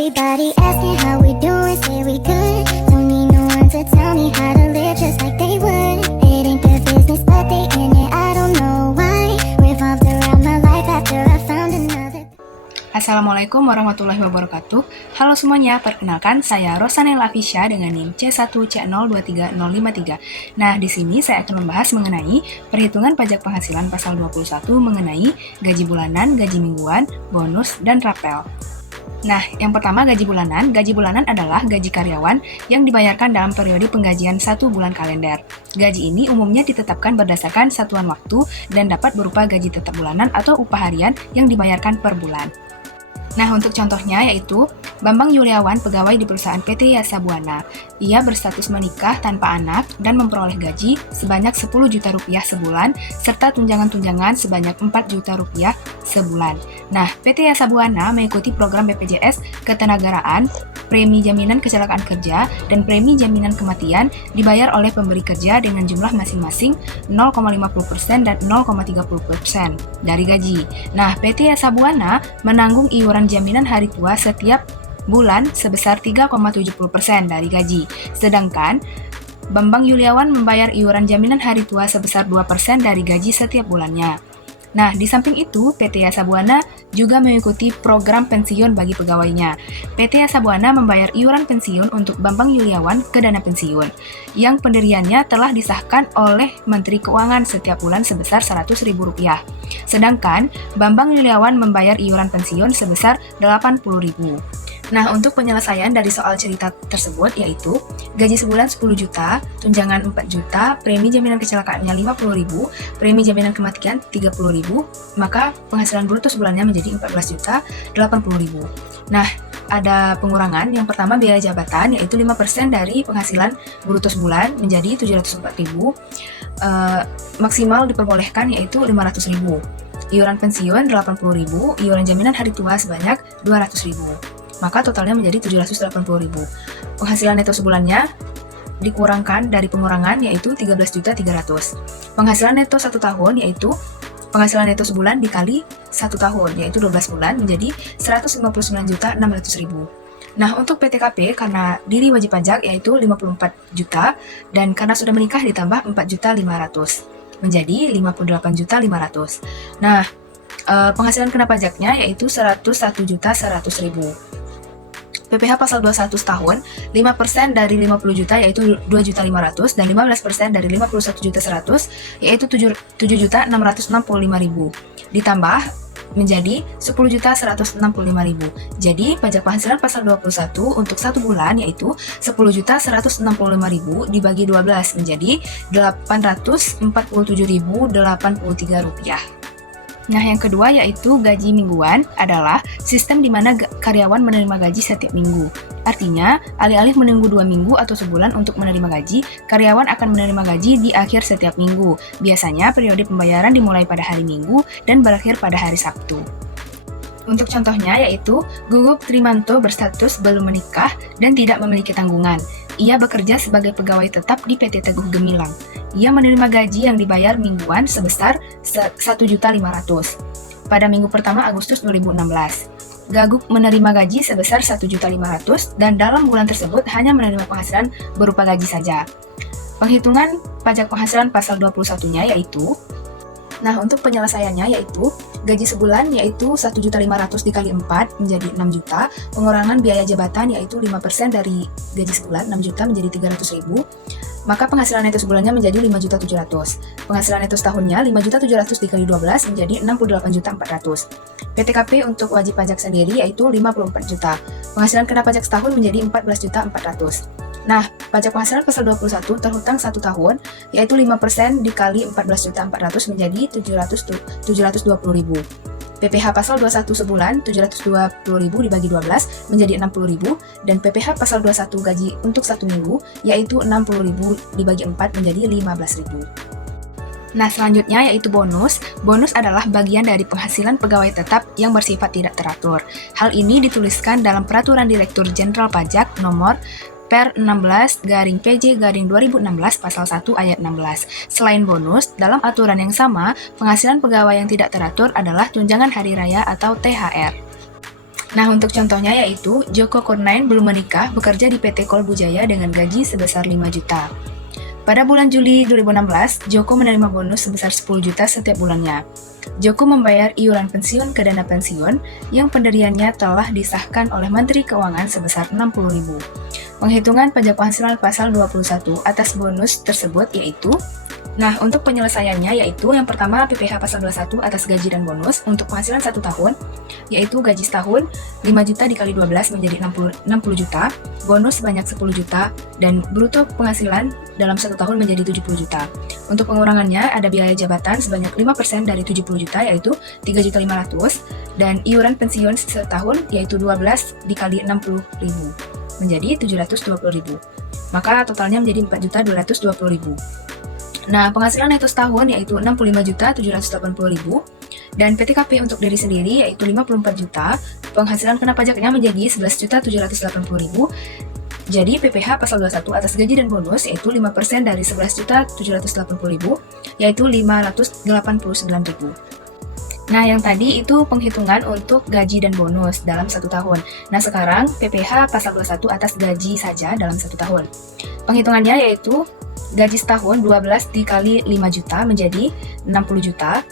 Everybody asking how we doing, say we good. Don't need no one to tell me how to live just like they would. It ain't their business, but they in it, I don't know why. Revolved around my life after I found another. Assalamualaikum warahmatullahi wabarakatuh. Halo semuanya, perkenalkan saya Rosanella Fisya dengan NIM C1C023053. Nah, di sini saya akan membahas mengenai perhitungan pajak penghasilan pasal 21 mengenai gaji bulanan, gaji mingguan, bonus, dan rapel. Nah, yang pertama gaji bulanan. Gaji bulanan adalah gaji karyawan yang dibayarkan dalam periode penggajian 1 bulan kalender. Gaji ini umumnya ditetapkan berdasarkan satuan waktu dan dapat berupa gaji tetap bulanan atau upah harian yang dibayarkan per bulan. Nah, untuk contohnya yaitu Bambang Yuliawan, pegawai di perusahaan PT Yasa Buana. Ia berstatus menikah tanpa anak dan memperoleh gaji sebanyak 10 juta rupiah sebulan, serta tunjangan-tunjangan sebanyak 4 juta rupiah sebulan. Nah, PT Yasa Buana mengikuti program BPJS Ketenagakerjaan, premi jaminan kecelakaan kerja, dan premi jaminan kematian dibayar oleh pemberi kerja dengan jumlah masing-masing 0,50% dan 0,30% dari gaji. Nah, PT Yasa Buana menanggung iuran jaminan hari tua setiap bulan sebesar 3,70% dari gaji. Sedangkan Bambang Yuliawan membayar iuran jaminan hari tua sebesar 2% dari gaji setiap bulannya. Nah, di samping itu, PT Yasa Buana juga mengikuti program pensiun bagi pegawainya. PT Yasa Buana membayar iuran pensiun untuk Bambang Yuliawan ke dana pensiun, yang pendiriannya telah disahkan oleh Menteri Keuangan setiap bulan sebesar Rp100.000. Sedangkan Bambang Yuliawan membayar iuran pensiun sebesar Rp80.000. Nah, untuk penyelesaian dari soal cerita tersebut yaitu gaji sebulan 10 juta, tunjangan 4 juta, premi jaminan kecelakaannya 50.000, premi jaminan kematian 30.000, maka penghasilan bruto sebulannya menjadi 14 juta 80.000. Nah, ada pengurangan. Yang pertama biaya jabatan yaitu 5% dari penghasilan bruto sebulan menjadi 704.000. Maksimal diperbolehkan yaitu 500.000. Iuran pensiun 80.000, iuran jaminan hari tua sebanyak 200.000. Maka totalnya menjadi 780.000. Penghasilan neto sebulannya dikurangkan dari pengurangan yaitu 13.300. Penghasilan neto 1 tahun yaitu penghasilan neto sebulan dikali 1 tahun yaitu 12 bulan menjadi 159.600.000. Nah, untuk PTKP karena diri wajib pajak yaitu 54 juta dan karena sudah menikah ditambah 4.500.000 menjadi 58.500.000. Nah, penghasilan kena pajaknya yaitu 101.100.000. PPh pasal 21 setahun, 5% dari 50 juta yaitu 2.500.000 dan 15% dari 51.100.000 yaitu 7.665.000 ditambah menjadi 10.165.000. Jadi pajak penghasilan pasal 21 untuk 1 bulan yaitu 10.165.000 dibagi 12 menjadi Rp847.083. Nah, yang kedua yaitu gaji mingguan adalah sistem di mana karyawan menerima gaji setiap minggu. Artinya, alih-alih menunggu 2 minggu atau sebulan untuk menerima gaji, karyawan akan menerima gaji di akhir setiap minggu. Biasanya, periode pembayaran dimulai pada hari Minggu dan berakhir pada hari Sabtu. Untuk contohnya yaitu Gugup Trimanto berstatus belum menikah dan tidak memiliki tanggungan. Ia bekerja sebagai pegawai tetap di PT Teguh Gemilang. Ia menerima gaji yang dibayar mingguan sebesar 1.500.000 pada minggu pertama Agustus 2016. Gagup menerima gaji sebesar 1.500.000 dan dalam bulan tersebut hanya menerima penghasilan berupa gaji saja. Penghitungan pajak penghasilan pasal 21-nya yaitu untuk penyelesaiannya yaitu gaji sebulan yaitu 1.500.000 dikali 4 menjadi 6 juta, pengurangan biaya jabatan yaitu 5% dari gaji sebulan 6 juta menjadi 300.000, maka penghasilan neto sebulannya menjadi 5.700.000. Penghasilan neto setahunnya 5.700.000 dikali 12 menjadi 68.400.000. PTKP untuk wajib pajak sendiri yaitu 54 juta. Penghasilan kena pajak setahun menjadi 14.400.000. Nah, pajak penghasilan pasal 21 terhutang 1 tahun, yaitu 5% dikali 14.400.000 menjadi 720.000. PPh pasal 21 sebulan, 720.000 dibagi 12 menjadi 60.000, dan PPh pasal 21 gaji untuk 1 minggu, yaitu 60.000 dibagi 4 menjadi 15.000. Nah, selanjutnya yaitu bonus. Bonus adalah bagian dari penghasilan pegawai tetap yang bersifat tidak teratur. Hal ini dituliskan dalam Peraturan Direktur Jenderal Pajak Nomor Per 16/PJ/2016 Pasal 1 Ayat 16. Selain bonus, dalam aturan yang sama, penghasilan pegawai yang tidak teratur adalah tunjangan hari raya atau THR. Nah, untuk contohnya yaitu Joko Kurnain belum menikah, bekerja di PT Kolbu Jaya dengan gaji sebesar 5 juta. Pada bulan Juli 2016, Joko menerima bonus sebesar 10 juta setiap bulannya. Joko membayar iuran pensiun ke dana pensiun yang pendiriannya telah disahkan oleh Menteri Keuangan sebesar 60.000. Penghitungan pajak penghasilan pasal 21 atas bonus tersebut yaitu untuk penyelesaiannya yaitu yang pertama PPh pasal 21 atas gaji dan bonus untuk penghasilan 1 tahun, yaitu gaji setahun 5 juta dikali 12 menjadi 60 juta, bonus sebanyak 10 juta, dan bruto penghasilan dalam 1 tahun menjadi 70 juta. Untuk pengurangannya ada biaya jabatan sebanyak 5% dari 70 juta yaitu 3.500.000 dan iuran pensiun setahun yaitu 12 dikali 60.000 menjadi 720.000. Maka totalnya menjadi 4.220.000. Nah, penghasilan neto setahun yaitu 65.780.000 dan PTKP untuk diri sendiri yaitu 54 juta, penghasilan kena pajaknya menjadi 11.780.000. Jadi PPh pasal 21 atas gaji dan bonus yaitu 5% dari 11.780.000 yaitu 589.000. Nah, yang tadi itu penghitungan untuk gaji dan bonus dalam 1 tahun. Nah, sekarang PPh pasal 21 atas gaji saja dalam 1 tahun. Penghitungannya yaitu gaji setahun 12 dikali 5 juta menjadi 60 juta.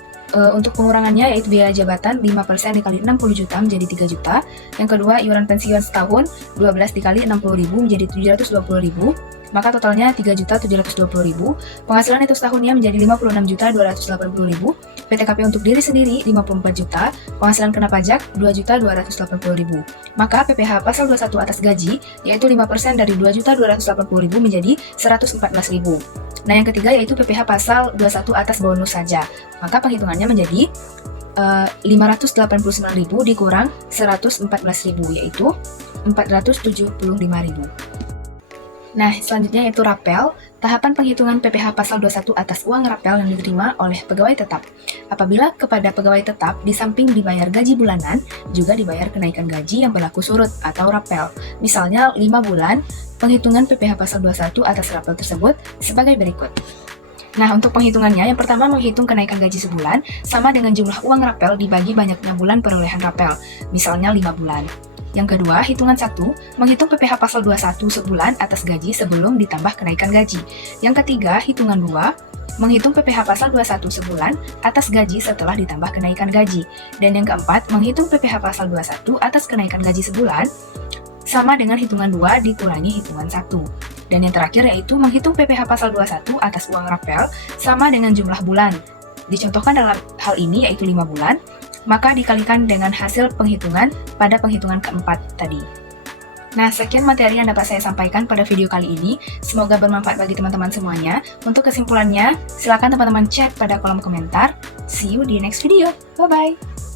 Untuk pengurangannya yaitu biaya jabatan 5% dikali 60 juta menjadi 3 juta. Yang kedua, iuran pensiun setahun 12 dikali 60.000 menjadi 720.000. Maka totalnya 3.720.000. Penghasilan itu setahunnya menjadi 56.280.000. PTKP untuk diri sendiri 54 juta. Penghasilan kena pajak 2.280.000. Maka PPh pasal 21 atas gaji yaitu 5% dari 2.280.000 menjadi 114.000. Nah, yang ketiga yaitu PPh pasal 21 atas bonus saja. Maka penghitungannya menjadi 589.000 dikurang 114.000 yaitu 475.000. Nah, selanjutnya yaitu rapel. Tahapan penghitungan PPh pasal 21 atas uang rapel yang diterima oleh pegawai tetap. Apabila kepada pegawai tetap di samping dibayar gaji bulanan, juga dibayar kenaikan gaji yang berlaku surut atau rapel. Misalnya 5 bulan, penghitungan PPh pasal 21 atas rapel tersebut sebagai berikut. Nah, untuk penghitungannya, yang pertama menghitung kenaikan gaji sebulan sama dengan jumlah uang rapel dibagi banyaknya bulan perolehan rapel, misalnya 5 bulan. Yang kedua, hitungan 1, menghitung PPh pasal 21 sebulan atas gaji sebelum ditambah kenaikan gaji. Yang ketiga, hitungan 2, menghitung PPh pasal 21 sebulan atas gaji setelah ditambah kenaikan gaji. Dan yang keempat, menghitung PPh pasal 21 atas kenaikan gaji sebulan sama dengan hitungan 2 dikurangi hitungan 1. Dan yang terakhir yaitu menghitung PPh pasal 21 atas uang rapel sama dengan jumlah bulan. Dicontohkan dalam hal ini yaitu 5 bulan, maka dikalikan dengan hasil penghitungan pada penghitungan keempat tadi. Nah, sekian materi yang dapat saya sampaikan pada video kali ini. Semoga bermanfaat bagi teman-teman semuanya. Untuk kesimpulannya, silakan teman-teman cek pada kolom komentar. See you di next video. Bye-bye!